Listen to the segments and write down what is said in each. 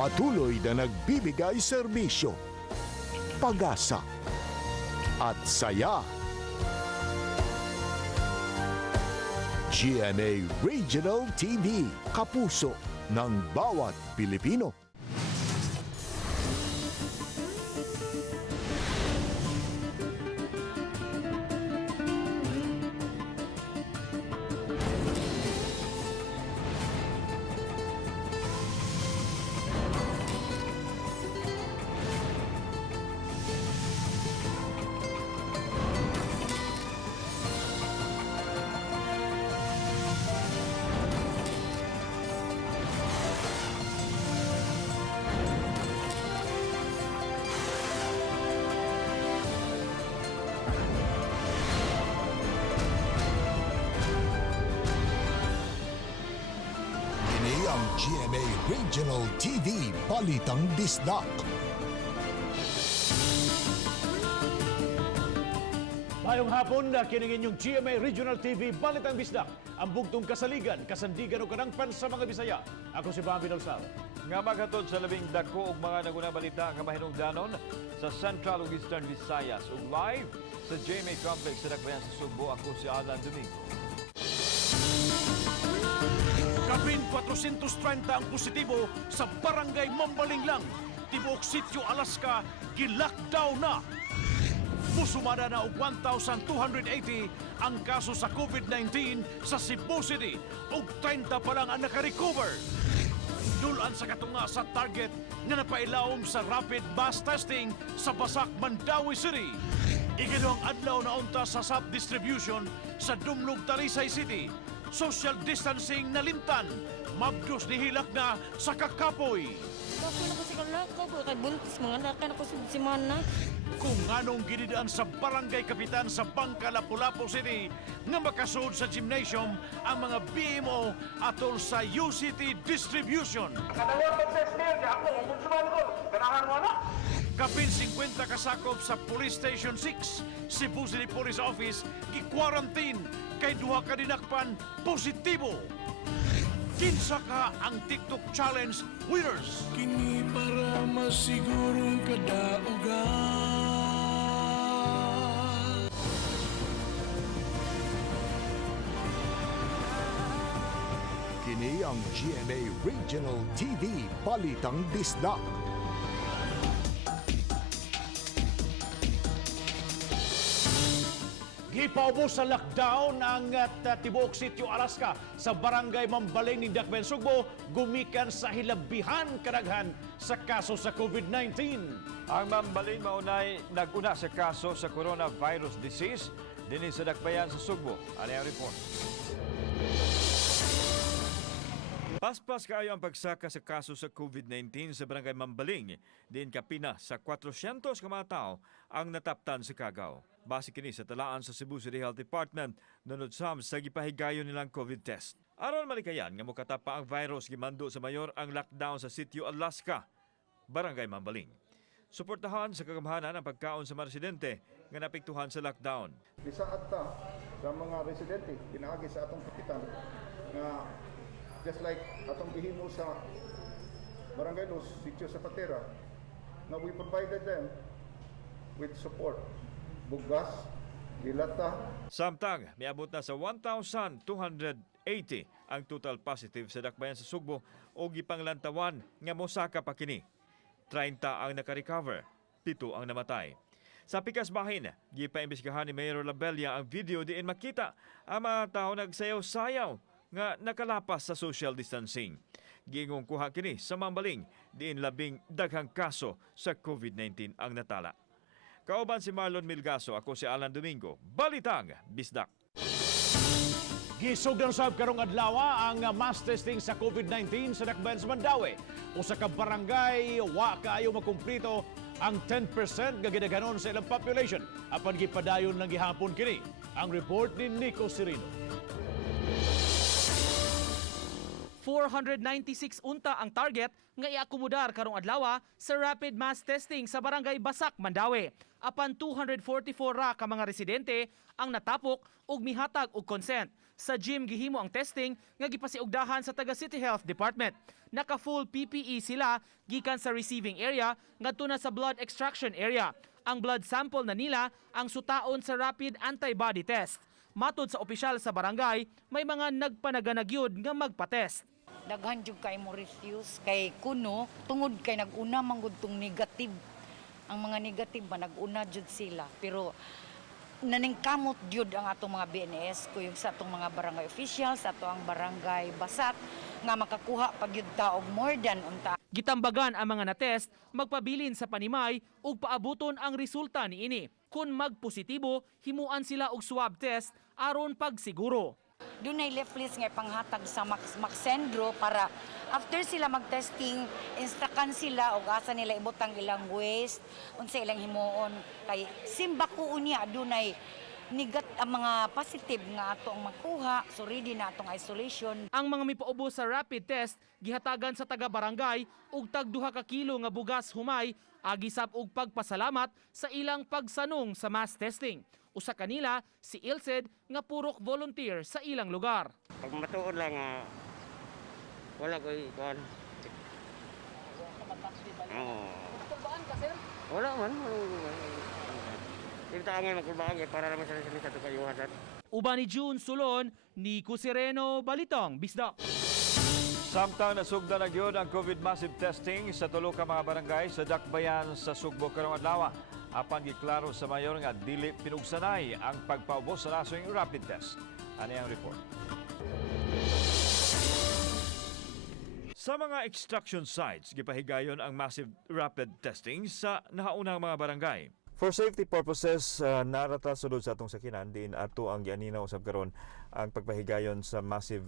Patuloy na nagbibigay serbisyo, pag-asa at saya. GMA Regional TV, kapuso ng bawat Pilipino. Ang GMA Regional TV, Balitang Bisdak. Mayong hapon na kining inyong GMA Regional TV, Balitang Bisdak. Ang bugtong kasaligan, kasandigan o kanangpan sa mga Bisaya. Ako si Bambi Nolsal. Nga maghatod sa labing dako og mga nag-una balita ang mahinungdanon sa Central ug Eastern Visayas. Ug live sa GMA Complex sa Dakbayan sa Sugbo, ako si Alan Domingo. Kapin 430 ang positibo sa Barangay Mambalinglang, Tibuok Sitio, Alaska, gilockdown na. Musumada na og 1,280 ang kaso sa COVID-19 sa Cebu City ug 30 pa lang ang nakarecover. Dulan sa katunga sa target nga napailawom sa rapid mass testing sa Basak, Mandawi City. Ikalawang adlaw na unta sa sub-distribution sa Dumlog, Talisay City. Social distancing nalimtan, mabdos ni hilak na sa kakapoy. Ako na ko si kalakaw, kay buntis, mga anak na ko si Mana. Kung anong ginidaan sa barangay kapitan sa Bangka, Lapu-Lapu City nga makasud sa gymnasium ang mga BMO atol sa UCT distribution. Kapin 50 kasakop sa Police Station 6, Cebu City Police Office, gi-quarantine kay duha ka dinakpan positibo. Kinsa ka ang TikTok Challenge winners? Kini para masigurong kadaugan. Kini ang GMA Regional TV, Balitang Bisdak. Gipaubos sa lockdown ang Tibuok Sitio, Alaska sa Barangay Mambaling ng Dakbayan, Sugbo, gumikan sa hilabihan kadaghan sa kaso sa COVID-19. Ang Mambalin maunay nag-una sa kaso sa coronavirus disease dinhi sa Dakbayan sa Sugbo. Ania report. Paspas kaayo ang pagsaka sa kaso sa COVID-19 sa Barangay Mambaling. Din kapina sa 400 ka mga tao ang nataptan sa kagaw. Base kini sa talaan sa Cebu City Health Department nunod sa gipahigayon nilang COVID test. Aron malikayan nga mokatapa ang virus gimando sa mayor ang lockdown sa Sitio, Alaska, Barangay Mambaling. Suportahan sa kagamhanan ang pagkaon sa mga residente nga napektuhan sa lockdown. Bisaad ta sa mga residente pinaagi sa atong kapitan nga just like atong gihimo sa Barangay Los, Sitio sa Patera, na we provided them with support. Bugas, dilata. Samtang, miabot na sa 1,280 ang total positive sa Dakbayan sa Sugbo o gipanglantawan nga mosaka pa kini. 30 ang nakarecover, 7 ang namatay. Sa pikas bahin, gipaimbestigahan ni Mayor Labella ang video diin makita ang mga tao nagsayaw-sayaw nga nakalapas sa social distancing. Giingong kuha kini sa Mambaling diin labing daghang kaso sa COVID-19 ang natala. Kauban si Marlon Milgaso, ako si Alan Domingo, Balitang Bisdak. Gisugdan sab karong adlawa ang mass testing sa COVID-19 sa Dakbayan sa Mandawi. Usa ka barangay wa kaayo makumplito ang 10% nga gidaghanon sa ilang population. Apan gipadayon lang gihapon kini. Ang report ni Nico Cirino. 496 unta ang target nga iakomodar karong adlaw sa rapid mass testing sa Barangay Basak, Mandawi. Apan 244 ra ka mga residente ang natapok ug mihatag og consent. Sa gym gihimo ang testing nga gipasiugdahan sa taga City Health Department. naka-full PPE sila gikan sa receiving area ngadto na sa blood extraction area. Ang blood sample na nila ang sutaon sa rapid antibody test. Matod sa opisyal sa barangay, may mga nagpanaganagyod nga magpa-test. Daghan jud kay mo refuse kay kuno tungod kay nag-una manggod tong negative. Ang mga negative ba nag-una jud sila pero naningkamot jud ang atong mga BNS kuyog sa atong mga barangay officials, sa atong barangay Basak nga makakuha pag yun ta og more than unta. Gitambagan ang mga na-test, magpabilin sa panimay ug paabuton ang resulta niini. Kung magpositibo, himuan sila og swab test aron pagsiguro. Dunay leaflets nga panghatag sa Maxendro para after sila mag-testing, instrukan sila og asa nila ibutang ilang waste, unsa ilang himuon kay simba ko unya dunay ang mga positive nga ato ang makuha, so ready na atong isolation. Ang mga mipaubos sa rapid test gihatagan sa taga-barangay ug tag 2 ka kilo nga bugas humay agisab og pagpasalamat sa ilang pagsanong sa mass testing. Usa kanila si Ilsed nga purok volunteer sa ilang lugar. Pag matuod lang wala ko ikuan. Wala man. Kita angay magkulbaan para naman sa ito kayuhan. Uban ni June Sulon, Nico Sereno, Balitang Bisdak. Samtang nasugda na gyud ang COVID massive testing sa tulo ka mga barangay sa dakbayan sa Sugbo karong adlaw. Apan giklaro sa mayor nga dili pinugsanay ang pagpaubos sa nasong rapid test. Ano ang report? Sa mga extraction sites, gipahigayon ang massive rapid testing sa nahaunang mga barangay. For safety purposes, narata sulod sa atong sakinan, diin ato ang gianina usab karon ang pagpahigayon sa massive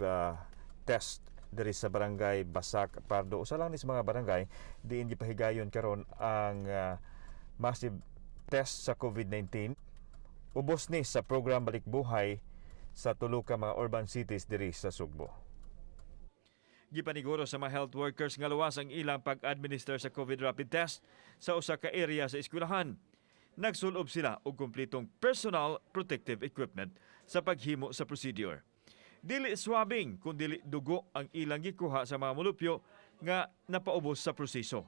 test diri sa barangay Basak, Pardo. Usa lang ni sa mga barangay diin gipahigayon karon ang massive test sa COVID-19. Ubos ni sa program Balik Buhay sa tulo ka mga urban cities diri sa Sugbo. Gipaniguro sa mga health workers nga luwas ang ilang pag-administer sa COVID rapid test sa usa ka area sa eskwelahan. Nagsulob sila og kumpletong personal protective equipment sa paghimo sa procedure. Dili swabbing kun dili dugo ang ilang gikuha sa mga molupyo nga napaubos sa proseso.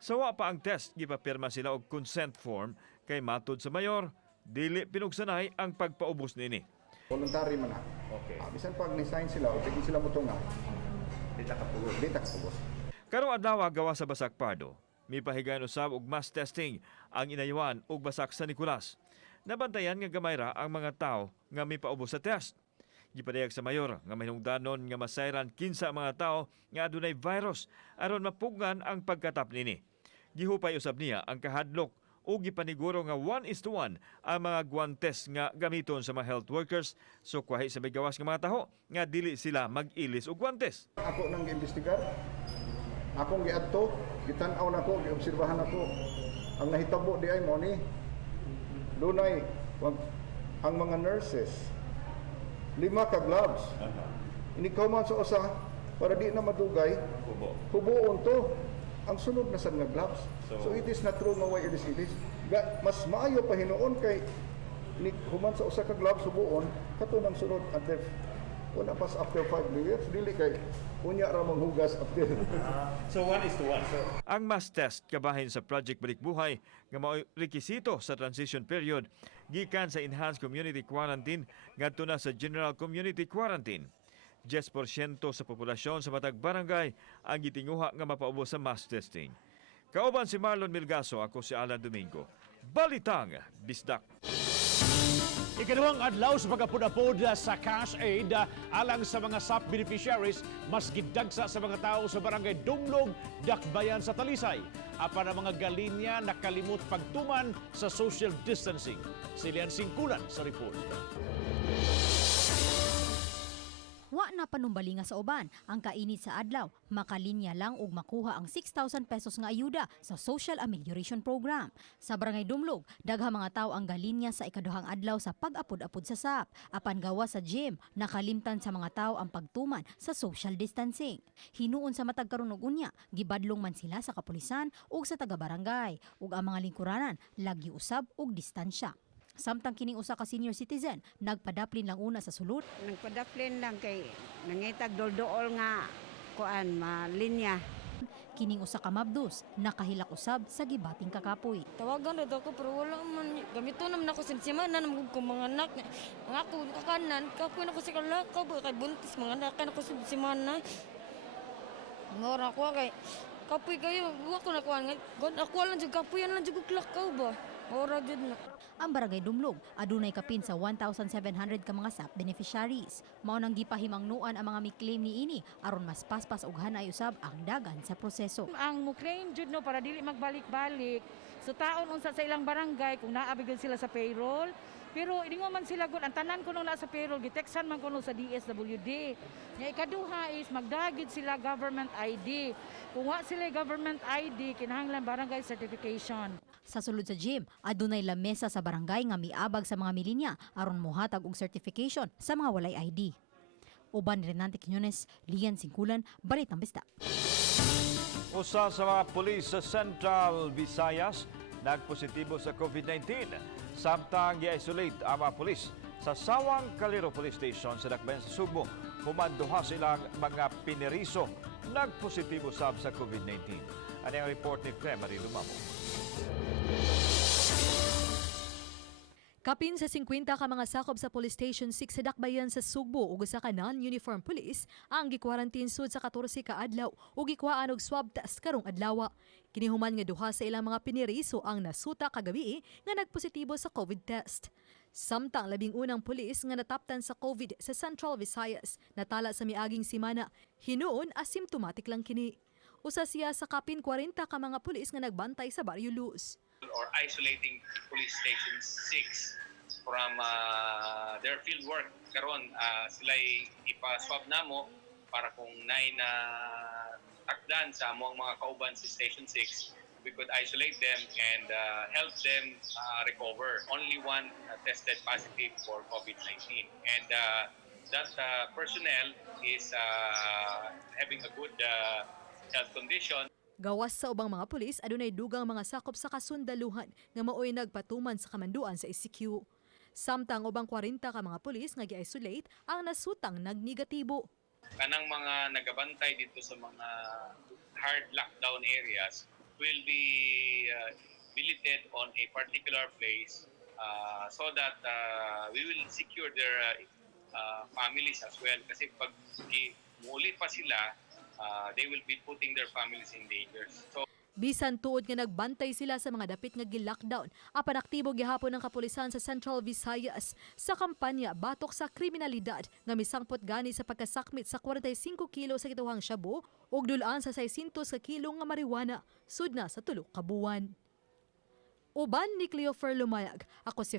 Sawa pa ang test, gipapirma sila og consent form kay matod sa mayor, dili pinugsanay ang pagpaubos nini. Voluntary man na. Okay. Bisan pag ni-sign sila o tigil sila mutunga, dita ka pugos. Karong adlaw gawa sa Basak Pardo, mipahigayon usab og mass testing ang inayuan og Basak sa Nicolas. Nabantayan nga gamay ra ang mga tawo nga mipaubos sa test. Gipadayag sa mayor nga mahinungdanon nga masayran kinsa ang mga tawo nga adunay virus aron mapugngan ang pagkatap nini. Gihupay usab niya ang kahadlok o gipaniguro nga 1:1 ang mga guantes nga gamiton sa mga health workers so kwahi sa gawas nga mga taho nga dili sila mag-ilis og guantes. Ako nang giimbestigar. Akong giadto, gitan-aw nako, giobserbahan nako. Ang nahitabo di ay mo ni dunay ang mga nurses 5 ka gloves. Inikaw man sa usa para di na madugay. Hubuon to. Ang sunod na sad nga gloves. So it is not true nga why it is. Mas maayo pa hinuon kay ni human sa usa ka gloves hubuon kato nang sunod after una pas after 5 years dili kay unya ra manghugas after. So 1:1. Ang mass test kabahin sa Project Balik Buhay nga mao rekisito sa transition period gikan sa enhanced community quarantine ngadto na sa general community quarantine. 10% sa populasyon sa matag barangay ang gitinguha nga mapaubos sa mass testing. Kauban si Marlon Milgaso, ako si Alan Domingo. Balitang Bisdak. Ikaduhang adlaw sa pagapud-apod sa cash aid alang sa mga SAP beneficiaries mas gidagsa sa mga tao sa barangay Dumlog, Dakbayan sa Talisay. Apan ang mga galinya nakalimot pagtuman sa social distancing. Silian Singkulan sa report. Wa na panumbalinga sa uban ang kainit sa adlaw, makalinya lang og makuha ang 6,000 pesos nga ayuda sa Social Amelioration Program. Sa Barangay Dumlog, daghang mga tawo ang galinya sa ikaduhang adlaw sa pag-apod-apod sa SAP. Apan gawa sa gym, nakalimtan sa mga tawo ang pagtuman sa social distancing. Hinuon sa matag karon og unya, gibadlong man sila sa kapulisan ug sa taga-barangay ug ang mga lingkuranan lagi usab og distansya. Samtang kining usa ka senior citizen, nagpadaplin lang una sa sulod. Nagpadaplin lang kay nangitag doldool nga kuan malinya. Kining usa ka mabdos nakahilak usab sa gibating kakapoy. Tawagan rin ako pero wala man. Gamito naman ako simsimana naman kong mga anak. Ang ako kakanan, kapoy na ko sa kalakaw. Kay buntis, mga anak na ko simsimana. Ngora ko kay kapoy kayo. Huwag ko nakuha nga. Ako lang dyan kapoy, yan lang dyan kuklakaw ba? Ora dyan na. Ang barangay Dumlog adunay kapin sa 1,700 ka mga SAP beneficiaries. Mao nang gipahimangnuan ang mga mi-claim niini aron mas paspas ug hanay usab ang dagan sa proseso. Ang mo claim jud no para dili magbalik-balik. So taon unsa sa ilang barangay kung naabigod sila sa payroll. Pero hindi man sila gud ang tanan kuno na sa payroll giteksan man kuno sa DSWD. Nya ikaduha is magdagid sila government ID. Kung wa sila government ID kinahanglan barangay certification. Sa sulod sa gym, adunay lamesa sa barangay nga miabag sa mga milinya aron mohatag og certification sa mga walay ID. Uban ni Renante Quiñones, Lian Singkulan, Balitang Bisdak. Usa sa mga pulis sa Central Visayas nagpositibo sa COVID-19. Samtang i-isolate ang mga pulis sa Sawang Calero Police Station sa Dakbayan sa Subo. Humanduha silang mga pineriso nagpositibo sab sa COVID-19. Ano ang report ni Cremery Lumamo? Kapin sa 50 ka mga sakop sa Police Station 6 sa Dakbayan sa Sugbo ug usa ka non-uniform police ang gi-quarantine sud sa 14 ka adlaw ug gikwaan og swab test karong adlawa. Kinihuman nga duha sa ilang mga piniriso ang nasuta kagabi nga nagpositibo sa COVID test. Samtang labing unang pulis nga nataptan sa COVID sa Central Visayas natala sa miaging simana, hinuon asymptomatic lang kini. Usa siya sa kapin 40 ka mga pulis nga nagbantay sa Barrio Luz. Or isolating police station 6 from their field work. Karon sila ipa-swab namo para kung naay na takdan sa among mga kauban sa station 6, we could isolate them and help them recover. Only one tested positive for COVID-19 and that personnel is having a good health condition. Gawas sa ubang mga pulis, adunay dugang mga sakop sa kasundaluhan nga maoy nagpatuman sa kamanduan sa ECQ. Samtang ubang 40 ka mga pulis nga gi-isolate ang nasutang nagnegatibo. Kanang mga nagabantay dito sa mga hard lockdown areas will be billeted on a particular place so that we will secure their families as well. Kasi pag muli pa sila, they will be putting their families in danger. So, bisan tuod nga nagbantay sila sa mga dapit nga gi-lockdown, apan aktibo gihapon ng kapulisan sa Central Visayas sa kampanya batok sa kriminalidad nga misangpot gani sa pagkasakmit sa 45 kilo sa kituhang shabu ug dulaan sa 600 ka kilo nga marijuana sud na sa tulo ka buwan. Uban ni Cleofer Lumayag, ako si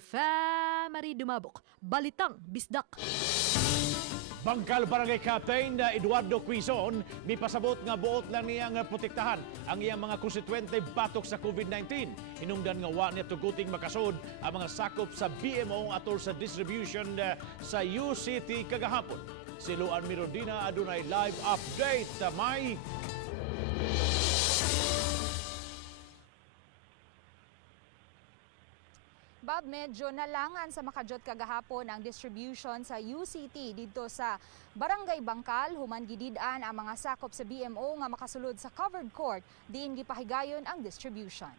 Mary Dumabok, Balitang Bisdak. Bangkal Barangay Captain Eduardo Quizon mipasabot nga buot lang niyang protektahan ang iyang mga konstituente batok sa COVID-19. Hinungdan nga wa niya tuguting makasod ang mga sakop sa BMO atol sa distribution sa UCT kagahapon. Si Luan Mirodina adunay live update. May Bob, medyo nalangan sa makajot kagahapon ang distribution sa UCT dito sa Barangay Bangkal. Human gidid-an ang mga sakop sa BMO nga makasulod sa covered court diin gipahigayon ang distribution.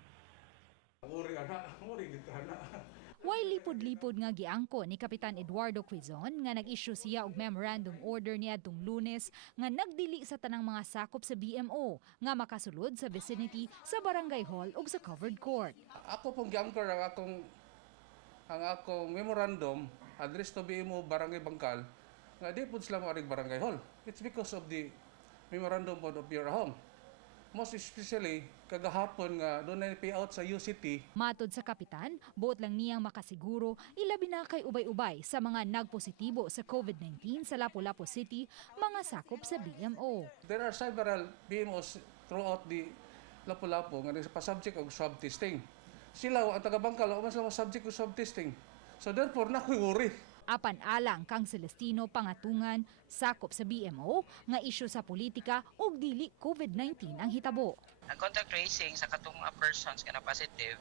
Way lipod-lipod nga giangko ni Kapitan Eduardo Quizon nga nag-issue siya og memorandum order niya adtong Lunes nga nagdili sa tanang mga sakop sa BMO nga makasulod sa vicinity sa Barangay Hall ug sa covered court. Ako pong giangkor ang akong memorandum address to BMO Barangay Bangkal nga di po sila maaring Barangay Hall. It's because of the memorandum of your home. Most especially, kagahapon nga doon na payout sa UCT. Matod sa kapitan, buot lang niyang makasiguro ilabi na kay ubay-ubay sa mga nagpositibo sa COVID-19 sa Lapu-Lapu City, mga sakop sa BMO. There are several BMOs throughout the Lapu-Lapu nga nagpa-subject og swab testing. Sila, ang taga-Bangkal, mas lang subject og swab testing. So therefore, nakuwuri. Apan alang kang Celestino Pangatungan, sakop sa BMO, nga isyu sa politika ug dili COVID-19 ang hitabo. Ang contact tracing sa katong mga persons nga na positive,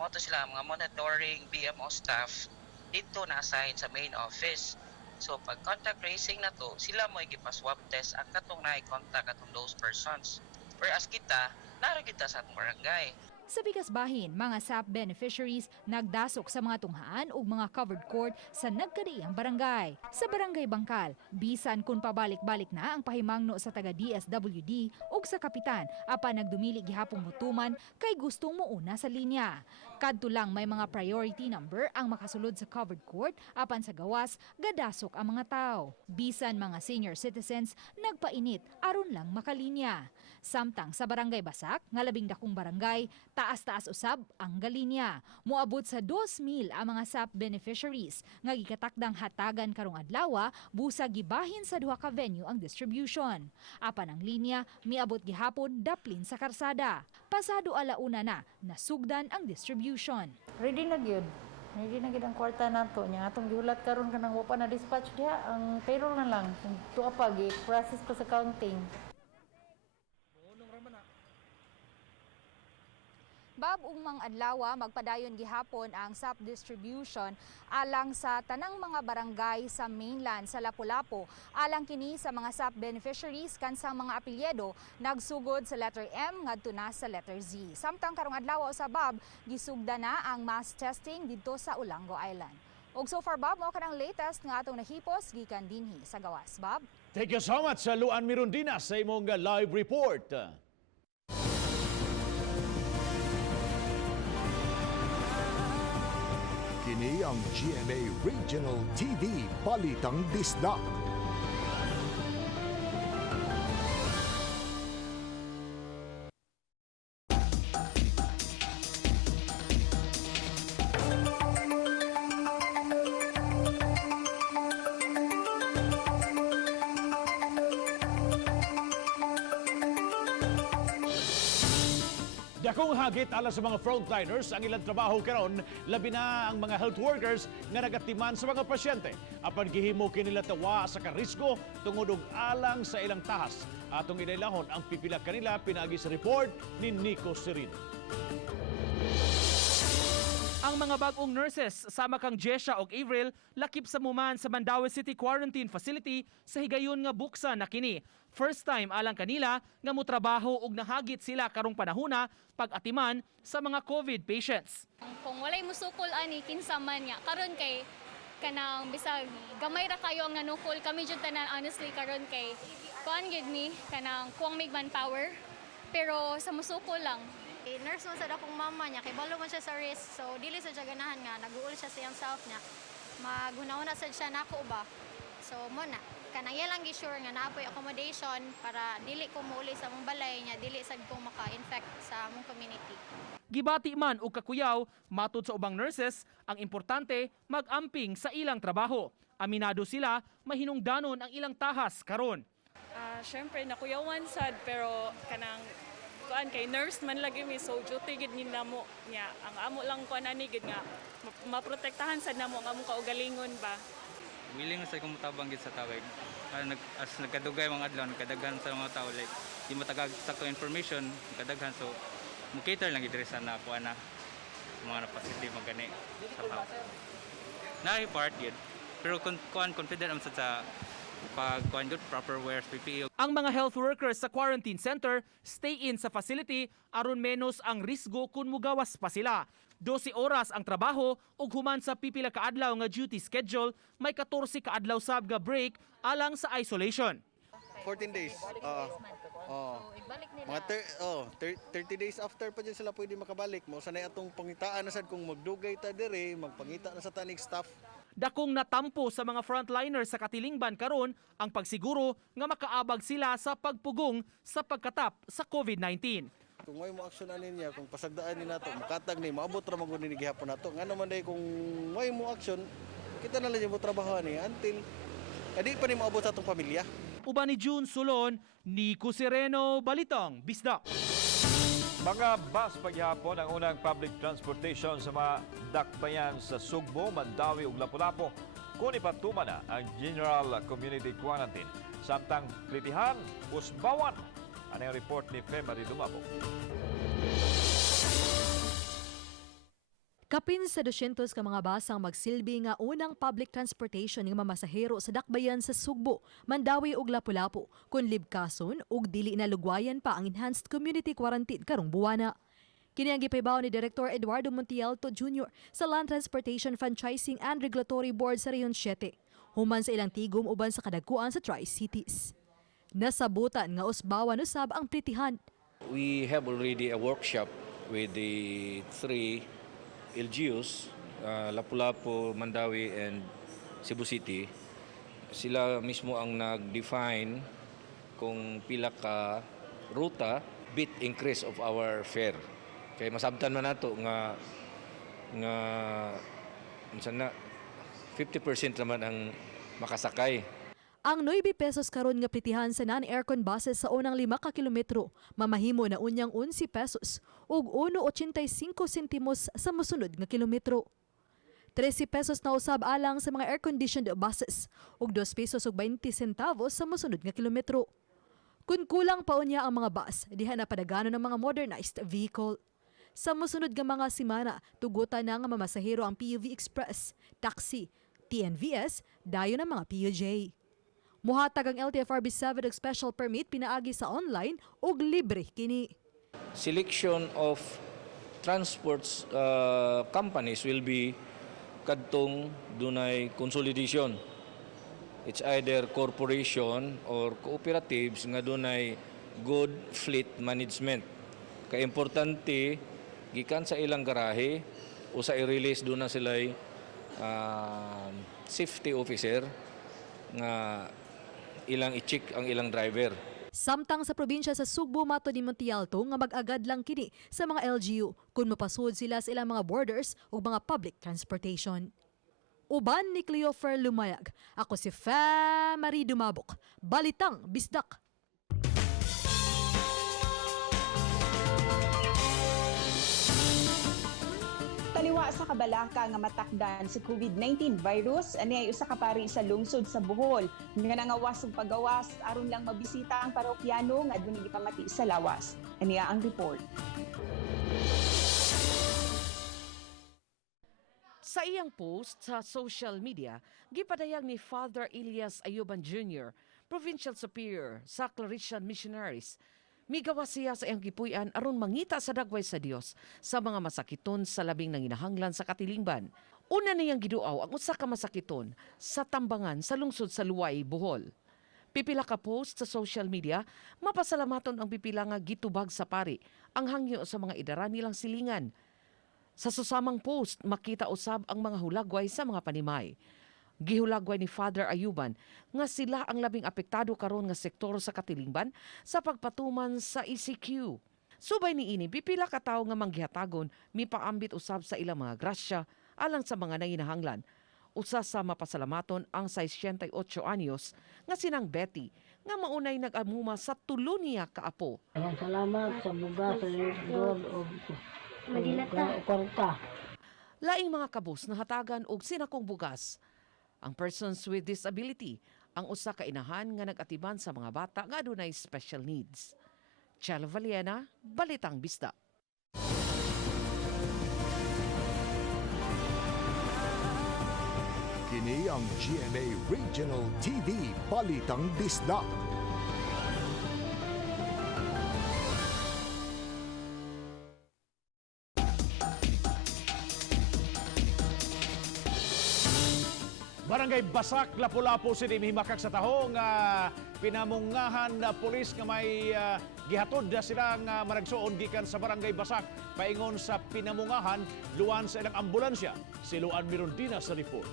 mo to sila mga monitoring BMO staff dito na-assign sa main office. So pag contact tracing na to, sila mo igipa-swab test ang katong na-contact atong those persons. Whereas kita, naro kita sa atong barangay. Sa bigas bahin, mga SAP beneficiaries nagdasok sa mga tunghaan ug mga covered court sa nagkadiang barangay. Sa barangay Bangkal, bisan kung pabalik-balik na ang pahimangno sa taga DSWD ug sa kapitan apan nagdumili gihapong mutuman kay gustong muuna sa linya. Kadto lang may mga priority number ang makasulod sa covered court apan sa gawas gadasok ang mga tao. Bisan mga senior citizens nagpainit aron lang makalinya. Samtang sa barangay Basak, nga labing dakong barangay, taas-taas usab ang galinya. Moabot sa 2,000 ang mga SAP beneficiaries nga gikatakdang hatagan karong adlawa busa gibahin sa duha ka venue ang distribution. Apan ang linya miabot gihapon daplin sa karsada. Pasado alauna na nasugdan ang distribution. Ready na gyud. Ready na gyud ang kwarta nato nya atong gihulat karon kanang wa pa na dispatch diha ang payroll na lang. Tuwa pa gi-process pa sa counting. Bab ugmang adlawa magpadayon gihapon ang SAP distribution alang sa tanang mga barangay sa mainland sa Lapu-Lapu. Alang kini sa mga SAP beneficiaries kansang mga apelyido nagsugod sa letter M ngadto na sa letter Z. Samtang karong adlawa sa Bab gisugda na ang mass testing didto sa Ulango Island. Og so far Bab, mao kanang latest nga atong nahipos gikan dinhi sa gawas. Bab. Thank you so much sa Luan Mirundina sa imong live report. Kini ang GMA Regional TV Balitang Bisdak. Dakong hagit alang sa mga frontliners ang ilang trabaho karon, labi na ang mga health workers nga nagatiman sa mga pasyente. Apan gihimo kinila tawa sa karisgo tungod og alang sa ilang tahas. Atong inailahon ang pipila kanila pinaagi sa report ni Nico Serino. Ang mga bagong nurses sama kang Jesha ug Avril lakip sa muman sa Mandaue City Quarantine Facility sa higayon nga buksan na kini. First time alang kanila nga motrabaho ug nahagit sila karong panahona pag-atiman sa mga COVID patients. Kung walay musukol ani kinsa man nga karon kay kanang bisag gamay ra kayo ang nanukol kami jud tanan honestly karon kay kuan gid mi kanang kuwang mig manpower pero sa musukol lang. Nurse mo sa dakong mama niya kay balo man siya sa risk so dili sa ganahan nga naguol siya sa iyang self niya maghuna-una sad siya nako ba so mo na kanang iya lang gi-sure nga naapoy accommodation para dili ko muuli sa mong balay niya dili sad ko maka-infect sa among community. Gibati man og kakuyaw matud sa ubang nurses ang importante mag-amping sa ilang trabaho. Aminado sila mahinungdanon ang ilang tahas karon. Syempre nakuyawan sad pero kanang kuan kay nurse man lagi mi so duty gid ni namo nya ang amo lang kuan ani gid nga maprotektahan sad namo ang amo kaugalingon ba. Willing sa kumutabang gid sa tawag. As nagkadugay mga adlaw nagkadaghan sa mga tao like di matagag sakto information kadaghan so mo cater lang gid sa na kuan na mga positive magani sa tao. Naay part yun pero kuan confident am sa pag kuan good proper wear PPE. Ang mga health workers sa quarantine center stay in sa facility aron menos ang risgo kung mugawas pa sila. 12 oras ang trabaho ug human sa pipila ka adlaw nga duty schedule may 14 ka adlaw sab nga break alang sa isolation. 14 days. Mga 30 days after pa dyan sila pwede makabalik. Mao sanay atong pangitaan na sad kung magdugay ta dire, magpangita na sa tanig staff. Dakong natampo sa mga frontliners sa Katilingban karon ang pagsiguro nga makaabag sila sa pagpugong sa pagkatap sa COVID-19. Kung may mo aksyonan niya, kung pasagdaan ni nato, makatag ni maabot ra magud ni gihapon nato. Ngano man day kung may mo aksyon, kita na lang mo trabaho ni until kadi pa ni maabot sa atong pamilya. Uban ni June Sulon, Nico Sereno, Balitang Bisdak. Mga bus paghihapon ang unang public transportation sa mga dakbayan sa Sugbo, Mandaue ug Lapu-Lapu kung ipatuman na ang General Community Quarantine. Samtang Plitihan, Usbawan. Ano yung report ni Femari Dumabo? Kapin sa 200 ka mga bus ang magsilbi nga unang public transportation ng mamasahero sa dakbayan sa Sugbo, Mandawi ug Lapu-Lapu, kun libkason ug dili na lugwayan pa ang enhanced community quarantine karong buwana. Kini ang gipaybaw ni Director Eduardo Montialto Jr. sa Land Transportation Franchising and Regulatory Board sa Rehiyon 7, human sa ilang tigom uban sa kadagkuan sa Tri-Cities. Nasabutan nga usbawan usab ang pritihan. We have already a workshop with the 3 LGUs, Lapu-Lapu, Mandawi, and Cebu City. Sila mismo ang nag-define kung pila ka ruta bit increase of our fare. Kaya masabtan man nato nga 50% naman ang makasakay. Ang 9 pesos karon nga pritihan sa non-aircon buses sa unang 5 ka kilometro, mamahimo na unyang 11 pesos ug 1.85 sentimos sa mosunod nga kilometro. 13 pesos na usab alang sa mga air-conditioned buses ug 2 pesos ug 20 centavos sa mosunod nga kilometro. Kung kulang pa unya ang mga bus, diha na padagano ng mga modernized vehicle. Sa mosunod nga mga semana, tugutan na nga mamasahero ang PUV Express, taxi, TNVS, dayon ang mga PUJ. Muhatag ang LTFRB 7 og special permit pinaagi sa online ug libre kini. Selection of transports companies will be kadtong dunay consolidation. It's either corporation or cooperatives nga dunay good fleet management. Kay importante gikan sa ilang garahe o sa i-release doon na sila'y safety officer nga ilang i-check ang ilang driver. Samtang sa probinsya sa Sugbo, mato ni Montialto nga mag-agad lang kini sa mga LGU kung mapasud sila sa ilang mga borders o mga public transportation. Uban ni Cleofer Lumayag, ako si Marie Dumabok, Balitang Bisdak. Taliwa sa kabalaka nga matakdan sa COVID-19 virus, ani ay usa ka pari sa lungsod sa Bohol nga nangawas og pagawas aron lang mabisita ang parokyano nga adunay gipamati sa lawas. Ania ang report. Sa iyang post sa social media, gipadayag ni Father Elias Ayuban Jr., Provincial Superior sa Claretian Missionaries, migawas siya sa iyang gipuy-an aron mangita sa dagway sa Dios sa mga masakiton sa labing nanginahanglan sa katilingban. Una niyang giduaw ang usa ka masakiton sa tambangan sa lungsod sa Luway, Bohol. Pipila ka post sa social media, mapasalamaton ang pipila nga gitubag sa pari ang hangyo sa mga idara nilang silingan. Sa susamang post, makita usab ang mga hulagway sa mga panimay. Gihulagway ni Father Ayuban nga sila ang labing apektado karon nga sektor sa katilingban sa pagpatuman sa ECQ. Subay niini, pipila ka tawo nga manggihatagon mipaambit usab sa ilang mga grasya alang sa mga nanginahanglan. Usa sa mapasalamaton ang 68 anyos nga sinang Betty nga maunay nag-amuma sa tulo niya kaapo. Salamat sa bugas sa God o kwarta. Laing mga kabus na hatagan og sinakong bugas. Ang persons with disability, ang usa ka inahan nga nag-atiban sa mga bata nga adunay special needs. Chela Valiena, Balitang Bisdak. Kini ang GMA Regional TV Balitang Bisdak. Barangay Basak, Lapu-Lapu City, mihimakak sa taho nga pinamungahan na polis nga may gihatod na sila nga maragsoon gikan sa Barangay Basak. Paingon sa pinamungahan, luwan sa ilang ambulansya. Si Luan Mirondina sa report.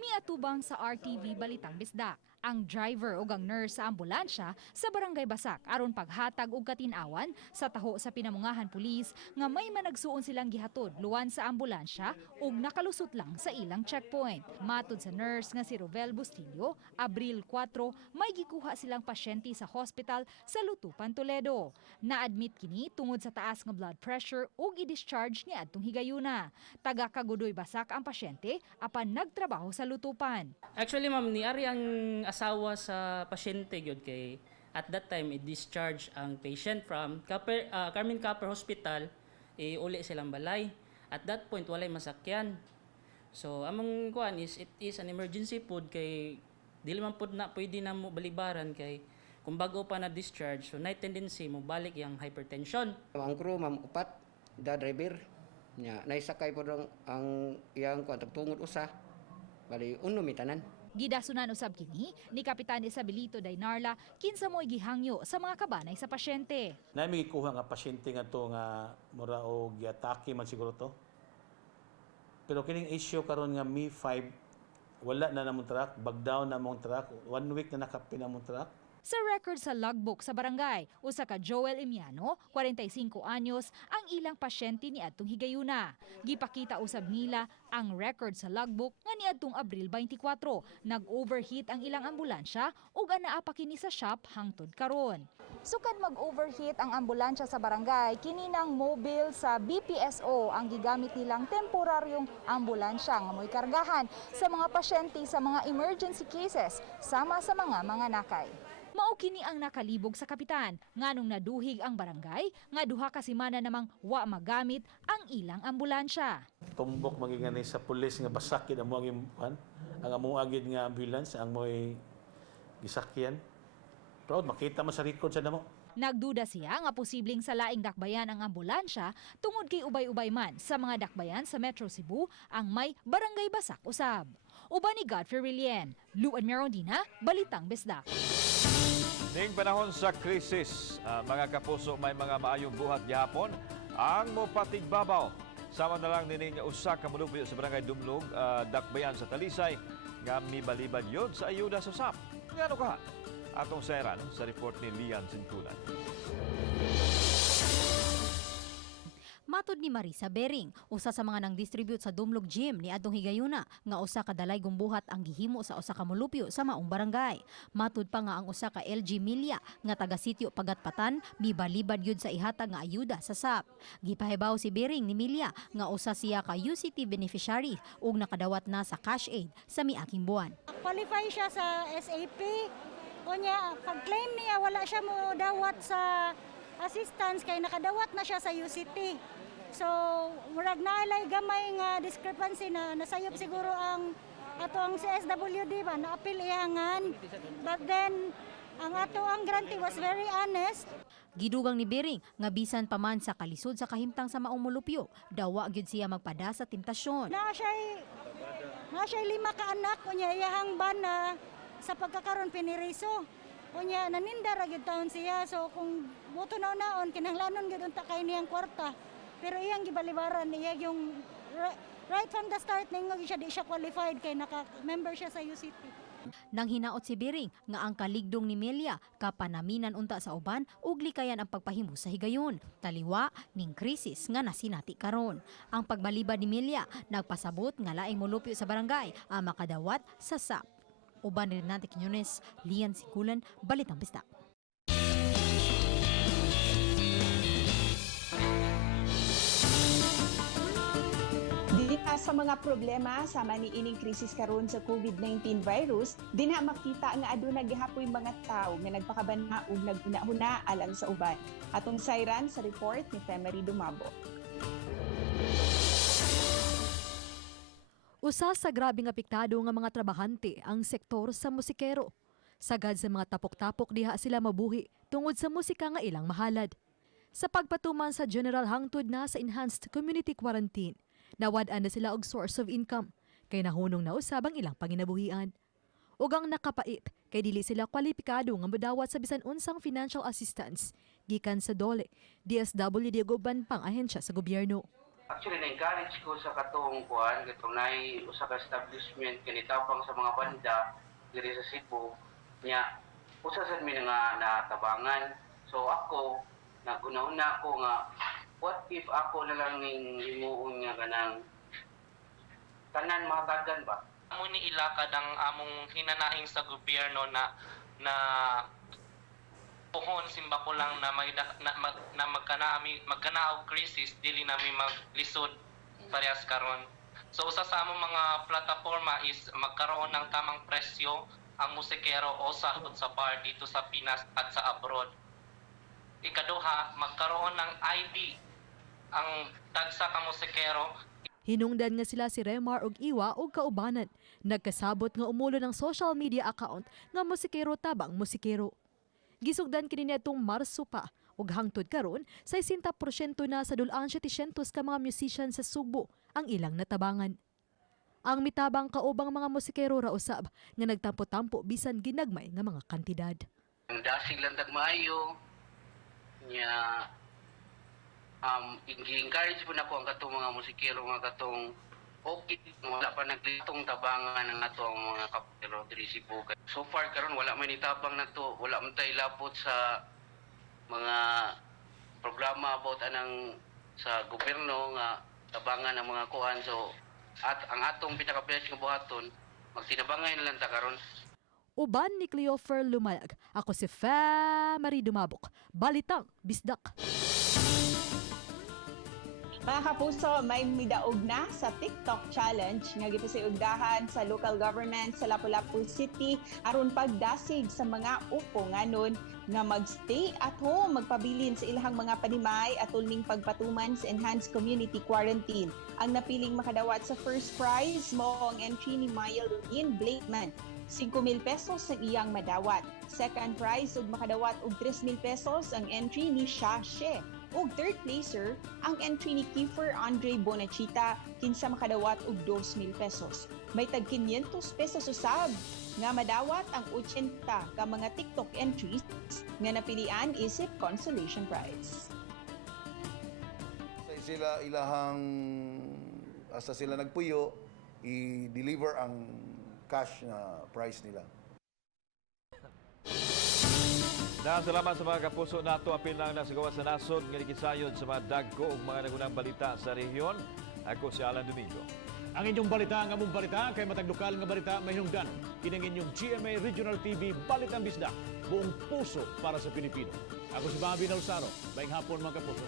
Miatubang sa RTV Balitang Bisdak ang driver o ang nurse sa ambulansya sa Barangay Basak aron paghatag og katinawan sa taho sa pinamungahan pulis nga may managsuon silang gihatod luwan sa ambulansya ug nakalusot lang sa ilang checkpoint. Matud sa nurse nga si Rovel Bustillo, Abril 4 may gikuha silang pasyente sa hospital sa Lutupan, Toledo. Na-admit kini tungod sa taas nga blood pressure ug i-discharge ni adtong higayuna. Taga Kagudoy Basak ang pasyente apan nagtrabaho sa Lutupan. Actually ma'am, ni ari ang asawa sa pasyente gyud kay At that time, i-discharge ang patient from Carmen Copper Hospital, uli silang balay. At that point, walay masakyan. So, among kuan is, it is an emergency food kay dili man pod na pwede na mo balibaran kay kung bago pa na discharge, so night tendency mo balik yung hypertension. Ang crew, ma'am, upat, the driver, naisakay po ang iyang tungod usa, bali unumitanan. Gidasunan usab kini ni Kapitan Isabelito Dainarla kinsa mo'y gihangyo sa mga kabanay sa pasyente. Naimi gikuha nga pasyente nga to nga mura og giatake man siguro to. Pero kining issue karon nga Mi 5 wala na namong truck, bagdaw na mong truck, 1 week na nakapin na mong truck. Sa record sa logbook sa barangay, usa ka Joel Imiano, 45 anyos, ang ilang pasyente ni adtong higayuna. Gipakita usab nila ang record sa logbook nga niadtong Abril 24, nag-overheat ang ilang ambulansya ug anaa pa kini sa shop hangtod karon. Sukad mag-overheat ang ambulansya sa barangay, kininang mobile sa BPSO ang gigamit nilang temporaryong ambulansya nga mo'y kargahan sa mga pasyente sa mga emergency cases sama sa mga nakay. Mao kini ang nakalibog sa kapitan nganong naduhig ang barangay nga duha ka semana namang wa magamit ang ilang ambulansya. Tumbok magingani sa pulis nga basakit ang among agid nga ambulance ang mo'y gisakyan. Proud makita man sa record sa namo. Nagduda siya nga posibleng sa laing dakbayan ang ambulansya tungod kay ubay-ubay man sa mga dakbayan sa Metro Cebu ang may barangay basak usab. Uban ni Godfrey Rilien, Luan Merondina, Balitang Bisdak. Ning panahon sa krisis, mga kapuso may mga maayong buhat gihapon ang mopatigbabaw. Sama na lang nini nga usa ka mulupyo sa barangay Dumlog, dakbayan sa Talisay nga mibalibad yun sa ayuda sa SAP. Ngano ka? Atong seran sa report ni Lian Sintulan. Matod ni Marisa Bering, usa sa mga nang-distribute sa Dumlog Gym ni adtong higayuna nga usa ka dalay gumbuhat ang gihimo sa usa ka mulupyo sa maong barangay. Matod pa nga ang usa ka LG Milya nga taga sitio Pagatpatan mibalibad yun sa ihatag nga ayuda sa SAP. Gipahibaw si Bering ni Milya nga usa siya ka UCT beneficiary ug nakadawat na sa cash aid sa miaking buwan. Qualify siya sa SAP. Kunya pag-claim niya wala siya mo dawat sa assistance kay nakadawat na siya sa UCT. So, murag naalay gamay nga discrepancy na nasayop siguro ang atong CSWD ba naapil ihangan. But then ang ato ang grantee was very honest. Gidugang ni Bering nga bisan pa man sa kalisod sa kahimtang sa maong mulupyo, dawa gyud siya magpada sa tentasyon. Na siya 5 ka anak kunya iyahang bana sa pagkakaron piniriso. Kunya naninda ra gyud taon siya, so kung buto naon kinahanglanon gyud unta kay niyang kwarta. Pero iyang gibalibaran niya yung right from the start ningo siya di siya qualified kay naka-member siya sa UCT. Nang hinaot si Bering nga ang kaligdong ni Melia kapanaminan unta sa uban ug likayan ang pagpahimo sa higayon. Taliwa ning krisis nga nasinati karon. Ang pagbalibad ni Melia nagpasabot nga laing mulupyo sa barangay ang makadawat sa SAP. Uban rin natin Quiñones, Lian Sintulan, Balitang Bisdak. Dita sa mga problema sama ni ining krisis karon sa COVID-19 virus, dinha makita nga aduna gihapoy mga tawo nga nagpakabana ug naguna-huna alang sa uban. Atong sayran sa report ni Femery Dumabo. Usa sa grabing apektado nga mga trabahante ang sektor sa musikero. Sagad sa mga tapok-tapok diha sila mabuhi tungod sa musika nga ilang mahalad. Sa pagpatuman sa general hangtod na sa enhanced community quarantine, nawad-an na sila og source of income kay nahunong na usab ang ilang panginabuhian. Ug ang nakapait kay dili sila kwalipikado nga modawat sa bisan unsang financial assistance gikan sa DOLE, DSWD ug uban pang ahensya sa gobyerno. Actually, na-encourage ko sa katong kuan, katong nai usa ka establishment kanitapang sa mga banda diri sa Cebu nya usa sad mi nga natabangan. So ako naguna-una ko nga what if ako na lang ning himuon nga kanang tanan mahatagan ba? Amo ni ilakad ang among hinanaing sa gobyerno na pohon simba ko lang na magkana og krisis dili nami maglisod parehas karon. So usa sa among mga plataporma is magkaroon ng tamang presyo ang musikero o sahod sa bar dito sa Pinas at sa abroad. Ikaduha, magkaroon ng ID ang tagsa ka musikero. Hinungdan nga sila si Remar og Iwa og kaubanan. Nagkasabot nga umulo ng social media account nga musikero tabang musikero. Gisugdan kini niadtong Marso pa ug hangtod karon 60% na sa dulaan 700 ka mga musician sa Sugbo ang ilang natabangan. Ang mitabang kaubang mga musikero ra usab nga nagtampo-tampo bisan ginagmay nga mga kantidad. Ang dasig lang tag Mayo nya encourage po na ko ang katong mga musikero nga katong okay wala pa naglitong tabangan ang atong mga kapitero diri Cebu. So far karon wala man itabang na to, wala man tay lapot sa mga programa about anang sa gobyerno nga tabangan ang mga kuhan. So at ang atong pinaka-best nga buhaton magtinabangay na lang ta karon. Uban ni Cleofer Lumayag, ako si Marie Dumabok, Balitang Bisdak. Mga kapuso, may midaog na sa TikTok challenge nga gipasiugdahan sa local government sa Lapu-Lapu City aron pagdasig sa mga uponganon nga magstay at home, magpabilin sa ilahang mga panimay at ulning pagpatuman sa enhanced community quarantine. Ang napiling makadawat sa first prize mo ang entry ni Mayo Blakeman. 5,000 pesos ang iyang madawat. Second prize ug makadawat og 3,000 pesos ang entry ni Shashe. Ug third placer ang entry ni Kiefer Andre Bonachita kinsa makadawat og 2,000 pesos. May tag 500 pesos usab nga madawat ang 80 ka mga TikTok entries nga napilian isip consolation prize. Sila ilahang asa sila nagpuyo i-deliver ang cash na price nila. Salamat sa mga kapuso nato apil lang nasagawa sa nasod nga gisayon sa mga dagko ug mga nagunang balita sa rehiyon. Ako si Alan Domingo. Ang inyong balita nga mong balita kay matag lokal nga balita may hinungdan. Kining inyong GMA Regional TV Balitang Bisdak, buong puso para sa Pilipino. Ako si Bobby Nausaro. Maayong hapon mga kapuso.